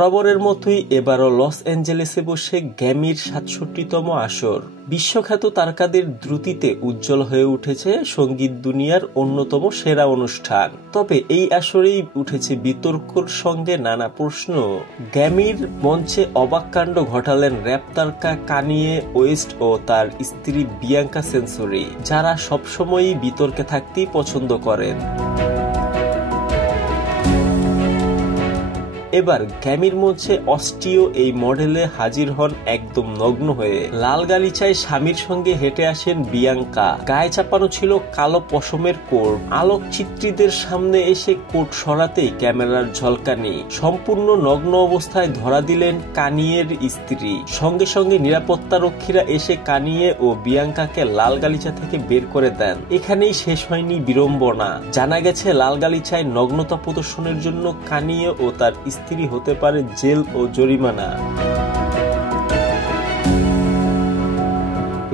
বরাবরের মতোই এবারও লস অ্যাঞ্জেলেসে বসে গ্র্যামির ৬৭তম আসর। বিশ্বখ্যাত তারকাদের দ্রুতিতে উজ্জ্বল হয়ে উঠেছে সঙ্গীত দুনিয়ার অন্যতম সেরা অনুষ্ঠান। তবে এই আসরেই উঠেছে বিতর্কর সঙ্গে নানা প্রশ্ন। গ্র্যামির মঞ্চে অবাক কাণ্ড ঘটালেন র‍্যাপ তারকা কানিয়ে ওয়েস্ট ও তার স্ত্রী বিয়াঙ্কা সেন্সরি, যারা সবসময়ই বিতর্কে থাকতেই পছন্দ করেন। এবার গ্র্যামির মঞ্চে অস্ট্রিয় এই মডেলে হাজির হন একদম নগ্ন হয়ে। লাল গালিচায় স্বামীর সঙ্গে হেঁটে আসেন বিয়াঙ্কা। গায়ে চাপানো ছিল কালো পশমের কোট। আলোকচিত্রীদের সামনে এসে কোট সরাতেই ক্যামেরার ঝলকানি। সম্পূর্ণ নগ্ন অবস্থায় ধরা দিলেন কানিয়ের স্ত্রী। সঙ্গে সঙ্গে নিরাপত্তারক্ষীরা এসে কানিয়ে ও বিয়াঙ্কাকে লাল গালিচা থেকে বের করে দেন। এখানেই শেষ হয়নি বিড়ম্বনা। জানা গেছে লাল গালিচায় নগ্নতা প্রদর্শনের জন্য কানিয়ে ও তার স্ত্রী হতে পারে জেল ও জরিমানা।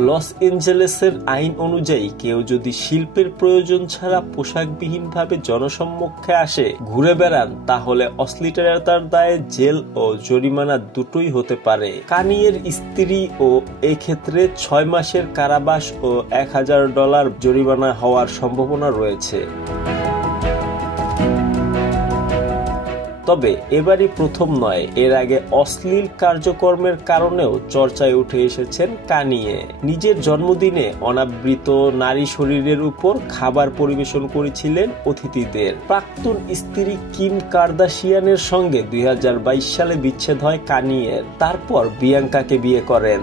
লস অ্যাঞ্জেলেসের আইন অনুযায়ী কেউ যদি শিল্পের প্রয়োজন ছাড়া পোশাকবিহীনভাবে জনসম্মুখে আসে, ঘুরে বেড়ান, তাহলে অশ্লীলতার দায়ে জেল ও জরিমানা দুটোই হতে পারে। কানিয়ের স্ত্রী ও এক্ষেত্রে ৬ মাসের কারাবাস ও $১,০০০ জরিমানা হওয়ার সম্ভাবনা রয়েছে। তবে এবারই প্রথম নয়, এর আগে অশ্লীল কার্যক্রমের কারণেও চর্চায় উঠে এসেছেন কানিয়ে। নিজের জন্মদিনে অনাবৃত নারী শরীরের উপর খাবার পরিবেশন করেছিলেন অতিথিদের। প্রাক্তন স্ত্রী কিম কার্দাশিয়ানের সঙ্গে ২০২২ সালে বিচ্ছেদ হয় কানিয়ের। তারপর বিয়াঙ্কাকে বিয়ে করেন।